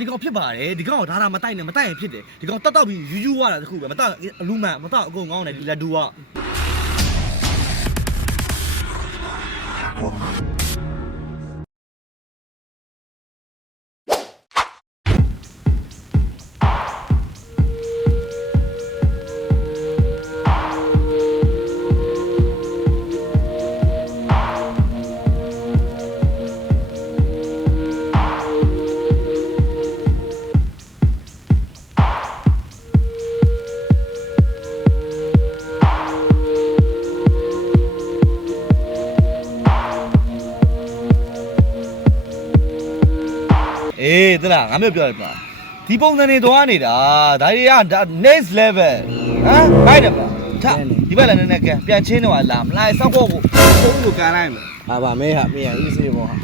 ဒီကောင်ဖြစ်ပါတယ်ဒီကောင်ဒါမတိုက်နဲ့မတိုက်ရင်ဖြစ်တယ်ဒီကောင်တောက်ပြီးယူရတာတခုပဲမတောက်အလူမှန်မတောက်အကုန်ကောင်းတယ်ဒီလက်ဒူကအေးတလားငါမျိုးပြောရပါဒီပုံစံတွေသွားနေတာဒါတွေက next level ဟမ်ဘိုက်တယ်ဗျာထားဒီဘက်လည်းနည်းနည်းကပြန်ချင်းတော့လာမလားစောက်ဖို့ကိုသုံးလို့ကန်လိုက်မယ်ဟာမေးရဦးစေးပေါ့ဟာ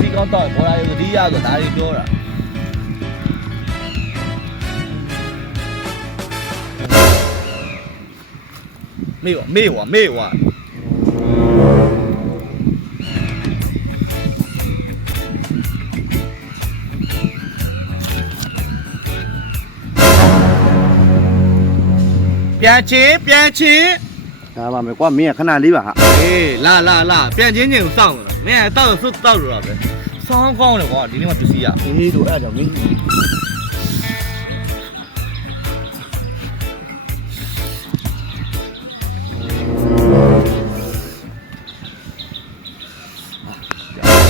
ဒီကောင်းတော့ဘောလာရုပ်ဒီရဆိုဒါတွေပြောတာမေးဝပြန်ချင်းဒါပါမယ်ကွာမင်းကခဏလေးပါဟာအေးလာပြန်ချင်းကိုစောင့်နေတာမင်းကတောက်စွတ်တောက်လို့ပဲစောင်းကောင်းတယ်ကွာဒီနေ့မှပစ္စည်းရအေးတို့အဲ့ဒါကြောင့်မင်းတိ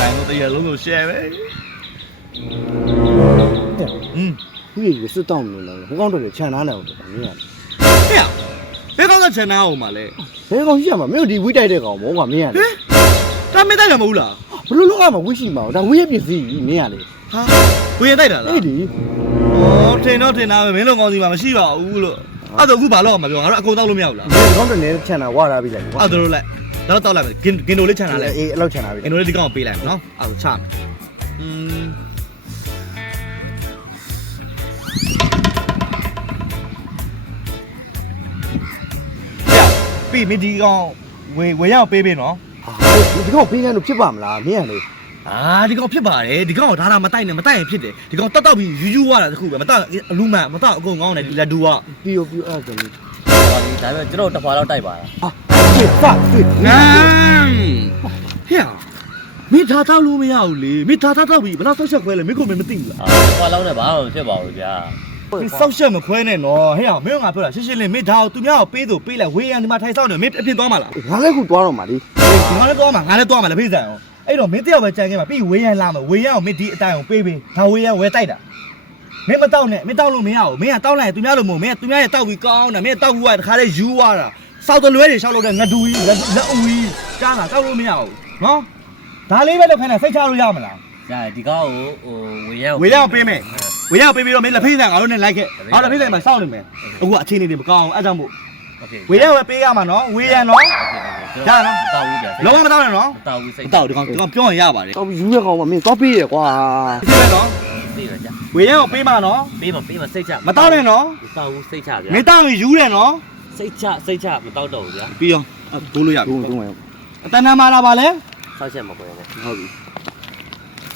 ုင်းတော့တရားလုံးလို့ share ပဲဒီစစ်တောင်းလို့လည်းဟိုကောင်းတော့ခြံသားနေအောင်တော့မင်းကဟဲ့ဘယ်ကောင်းတဲ့ channel အောင်ပါလဲဘယ်ကောင်ရှိရမှာမင်းတို့ဒီဝိတိုက်တဲ့ကောင်ဘောကွာမင်းရတယ်ဒါမင်းတိုက်တာမဟုတ်လားဘလို့လောက်ရမှာဝိရှိမှာဒါဝိရဲ့ပစ္စည်းမင်းရတယ်ဟာဝိရတိုက်တာလားအေးဒီဩထင်တာပဲမင်းလုံးကောင်းစီမှာမရှိပါဘူးလို့အဲ့တော့အခုဘာလို့အောင်မပြောငါတို့အကုန်တောက်လို့မရဘူးလားဘယ်ကောင်းတဲ့နယ်ခြံသားဝါထားပြီးလိုက်ကွာအဲ့တို့လိုက်ဒါတော့တောက်လိုက်မယ်ဂင်တိုလေးခြံထားလိုက်အေးအဲ့လောက်ခြံထားပြီဂင်တိုလေးဒီကောင်ကိုပေးလိုက်နော်အဲ့ဒါချမယ်ပြီးမဒီကောင်ဝေရအောင်ပေးပေးနော်ဒီကောင်ပေးနေလို့ဖြစ်ပါမလားမင်းရလေဒီကောင်ဖြစ်ပါတယ်ဒီကောင်ဒါမတိုက်နဲ့မတိုက်ရင်ဖြစ်တယ်ဒီကောင်တောက်ပြီးယူရတာတခုပဲမတောက်အလူမှန်မတောက်အကုန်ကောင်းတယ်ဒီလက်ဒူကပြီးအဲ့ဒါလေဒါပေမဲ့ကျွန်တော်တစ်ခွာလောက်တိုက်ပါလားစစ်ဖတ်စစ်ဟဲ့မင်းထားတောက်လို့မရဘူးလေမင်းထားတောက်ပြီးဘယ်တော့ဆောက်ချက်ခွဲလဲမင်းကိုမသိဘူးလားတစ်ခွာလောက်နဲ့ဘာမှမဖြစ်ပါဘူးဗျာမင်းဆောက်ချက်မခွဲနဲ့နော်ဟဲ့မင်းကငါပြောတာရှင်းရှင်းလေးမင်းဒါကိုသူများကိုပေးလို့ပေးလိုက်ဝေးရန်ဒီမှာထိုင်ဆောက်နေမင်းအဖြစ်သွားမှာလားငါလည်းခုသွားတော့မှာလေငါလည်းသွားမှာလက်ဖေးဆိုင်အောင်အဲ့တော့မင်းတယောက်ပဲကြံခဲ့မှာပြီးဝေးရန်လာမှာဝေးရန်ကိုမင်းဒီအတိုင်းအောင်ပေးဒါဝေးရန်ဝဲတိုက်တာမင်းမတောက်နဲ့မင်းတောက်လို့မရဘူးမင်းကတောက်လိုက်ရင်သူများလို့မဟုတ်မင်းကသူများရဲ့တောက်ပြီးကောင်းတာမင်းတောက်ဘူးကတခါလေးယူသွားတာစောက်တလွဲတွေရှောက်လို့တဲ့ငဒူကြီးလက်အူကြီးကြားတာတောက်လို့မရဘူးနော်ဒါလေးပဲလောက်ခိုင်းတာစိတ်ချလို့ရမလားရတယ်ဒီကောက်ကိုဝေရအောင်ပေးမယ်ဝေရအောင်ပေးပြီးတော့မင်းလက်ဖေးဆိုင်ငါတို့နဲ့လိုက်ခဲ့ငါတို့လက်ဖေးဆိုင်မှာစောက်နေမယ်အခုအခြေအနေတွေမကောင်းအဲ့ကြောင့်မို့ဝေရပဲပေးရမှာနော်ဝေရနော်ရနော်တောက်ဘူးဗျာလုံးဝမတောက်နဲ့နော်တောက်ဘူးစိတ်တောက်ဒီကောင်ပြောရင်ရပါတယ်တောက်ပြီးယူရကောင်မင်းသွားပေးရကွာသိတယ်နော်သိရကြဝေရအောင်ပေးမှာနော်ပေးမစိတ်ချမတောက်နဲ့နော်တောက်ဘူးစိတ်ချဗျာမင်းတောက်ရင်ယူတယ်နော်စိတ်ချမတောက်တော့ဘူးဗျာပြီးရောဒိုးလို့ရပြီဒိုးအတန်းနာမာလာပါလဲဆောက်ချက်မကွယ်နဲ့ဟုတ်ပြီ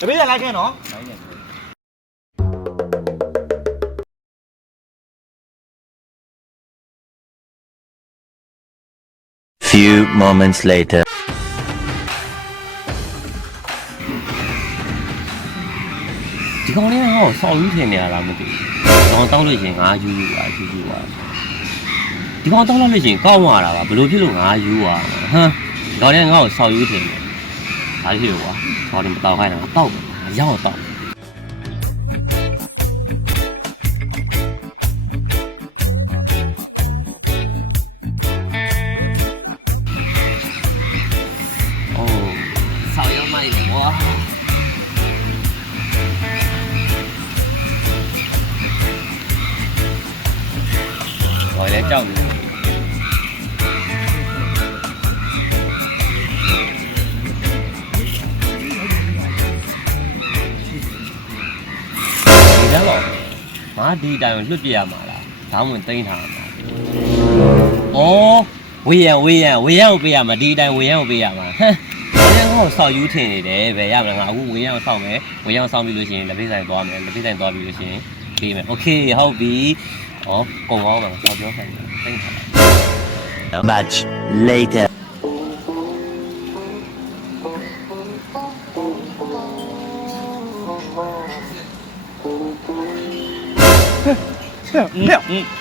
တပည့်ရလိုက်ခဲ့နော်လိုက်နေFew moments later ဒီကောင်လေးဟောဆောက်ယူထင်နေရတာမသိဘူးဒီကောင်တောက်လို့ရှင်ငါယူပါဒီကောင်တောက်လို့ရှင်ကောက်သွားတာပါဘယ်လိုဖြစ်လို့ငါယူอ่ะဟမ်ဒီကောင်လေးငါ့ကိုဆောက်ယူထင်တယ်ဒါဖြစ်လို့ကွာဆောက်တယ်မတောက်ခိုင်းတာတောက်ရောက်တောက်လည်းကြောက်နေတယ်ဒီတော့ငါဒီတိုင်ကိုလွတ်ပြရမှာလားဒါမှမဟုတ်တိန်းထားမှာဩဝေးရကိုပေးရမှာဒီတိုင်ဝေးရကိုပေးရမှာဟမ် င်းဟောဆောက်ယူထင်နေတယ်ဘယ်ရမလဲငါအခုဝေးရအောင်ဆောက်မယ်ဝေးရအောင်ဆောက်ပြီးလို့ရှိရင်လက်ဖေးဆိုင်သွားမယ်လက်ဖေးဆိုင်သွားပြီးလို့ရှိရင်ပြီးမယ်โอเคဟုတ်ပြီဩကုံကောင်းမယ်ဆောက်ပြောဆိုင်တယ်သိနေတာ Much later.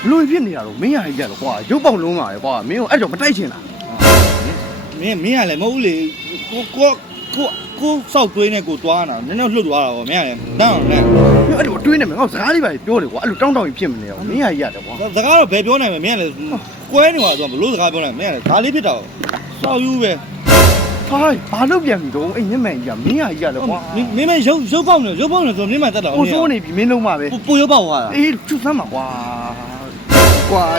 လူဖြစ်နေရတော့မင်းရကြီးကြတော့ကွာရုပ်ပေါက်လုံးပါလေကွာမင်းအဲ့တော့မတိုက်ချင်လား မင်းကလည်းမဟုတ်ဘူးလေကိုစောက်သွေးနဲ့ကိုတွားနေတာနည်းနည်းလှုပ်သွားတာပေါ့မင်းကလည်းတန်းအောင်နဲ့ မင်းအဲ့လိုအတွင်းနေမယ်ငါစကားလေးပါပြောတယ်ကွာအဲ့လိုတောင်းတောင်းကြီးဖြစ်မနေအောင်မင်းရကြီးရတယ်ကွာ စကားတော့ဘယ်ပြောနိုင်မလဲမင်းကလည်းကွဲနေသွားဆိုဘလို့စကားပြောနိုင်မင်းကလည်းဒါလေးဖြစ်တာစောက်ယူပဲ ဟာဘာလုပ်ပြန်ပြီတော့အဲ့မျက်မှန်ကြီးကမင်းရကြီးရတယ်ကွာ မင်းမရုပ်ပေါက်နေဆိုမင်းမှတက်တာ ကိုစိုးနေပြီမင်းလုံးပါပဲ ပိုရုပ်ပေါက်သွားတာ အေးချွတ်စမ်းပါကွာ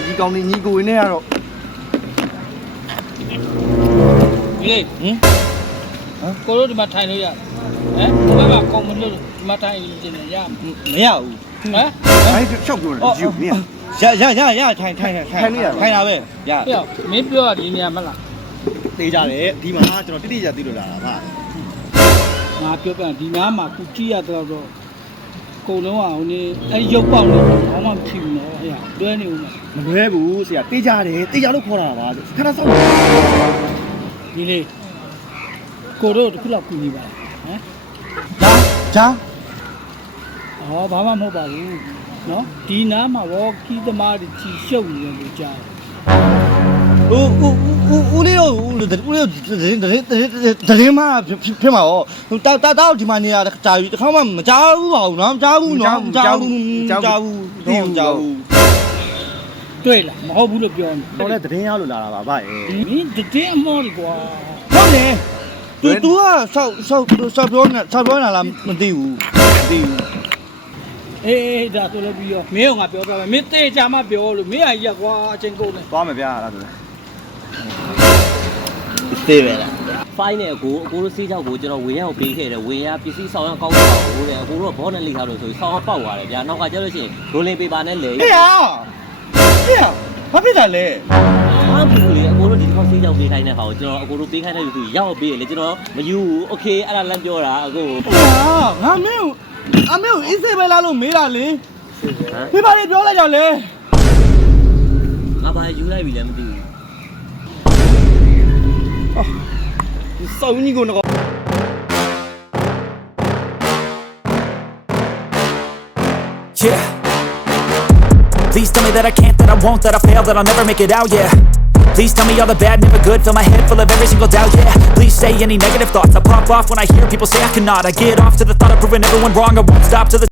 ဒီကောင်လေးညီကိုဝင်နေရတော့ ဒီလေကိုတို့ဒီမှာထိုင်လို့ရတယ်ဟမ်ဘယ်မှာကောင်မလို့ဒီမှာထိုင်နေတယ်ရ မရဘူး ဟမ် အဲ့ချောက်ပြောတယ်ဂျူမင်း ရထိုင်တာပဲရ ပြောမင်းပြောဒီနေရာမလား တေးကြတယ်ဒီမှာကျွန်တော်တိတိကျသိလို့လာတာဗျ ငါပြောပြဒီနားမှာကုကြည့်ရတော့ကုံလုံးကဟိုနေအဲ့ရုပ်ပေါက်နေတော့ဘာမှမဖြစ်ဘူးနော်အဲ့လွဲနေဦးမယ် မလွဲဘူးဆရာတေးကြတယ်တေးကြလို့ခေါ်တာပါခဏစောင့် ဒီလေကိုတို့တခုလောက်ကူညီပါဟမ် ဂျာ ဟောဘာမှမဟုတ်ပါဘူးနော်ဒီနားမှာရောခီးသမားတွေကြီးရှုပ်နေတယ်လို့ကြားတယ် ဦးလေးတို့သတင်းမှဖြစ်မှာရောတာဒီမှာနေရတာကြီးတစ်ခါမှမကြားဘူးပါဘူးနော်မကြားဘူးတော့မကြားဘူးတွေ့လားမဟုတ်ဘူးလို့ပြောနေ တော့လည်းသတင်းရလို့လာတာပါဗျရဲ့ မင်းတည်အမော်ကွာ ဟုတ်တယ်သူကဆောက်ပြောနေတာလားမသိဘူး အေးဒါဆိုလည်းပြီးရောမင်းကငါပြောပြမယ်မင်းတေးချာမှပြောလို့မင်းအရက်ကွာအချင်းကုန်တယ် သွားမယ်ဗျာအဲ့ဒါဆို သေးပဲလား ဖိုင်းနဲ့အကိုတို့စေးချောက်ကိုကျွန်တော်ဝေးရအောင်ပေးခဲ့တယ်ဝေးရပစ္စည်းဆောင်ရကောင်းတော့လို့တဲ့အကိုတို့ကဘောနဲ့လိထားလို့ဆိုပြီးဆောင်ရပေါက်သွားတယ်ဗျာနောက်ကကျလို့ရှိရင်ရိုလင်ပေပါနဲ့လေ ဟေ့ဘာဖြစ်တာလဲ အားဘူးလေအကိုတို့ဒီတစ်ခေါက်စေးချောက်ပေးခိုင်းတဲ့ဟာကိုကျွန်တော်အကိုတို့ပေးခိုင်းတဲ့လူသူရောက်ပေးရလေကျွန်တော်မယူဘူးโอเคအဲ့ဒါလမ်းပြောတာအကို ငါမင်းအမေကိုအစ်စေးပဲလားလို့မေးတာလေ ဟမ် မင်းဘာတွေပြောလိုက်ကြလဲ ငါဘာယူလိုက်ပြီလဲမသိဘူး စောက်ကြီးကတော့ Yeah. Please tell me that I can't, that I won't, that I fail, that I'll never make it out, yeah. Please tell me all the bad, never good, fill my head full of every single doubt, yeah. Please say any negative thoughts, I pop off when I hear people say I cannot. I get off to the thought of proving everyone wrong, I won't stop to the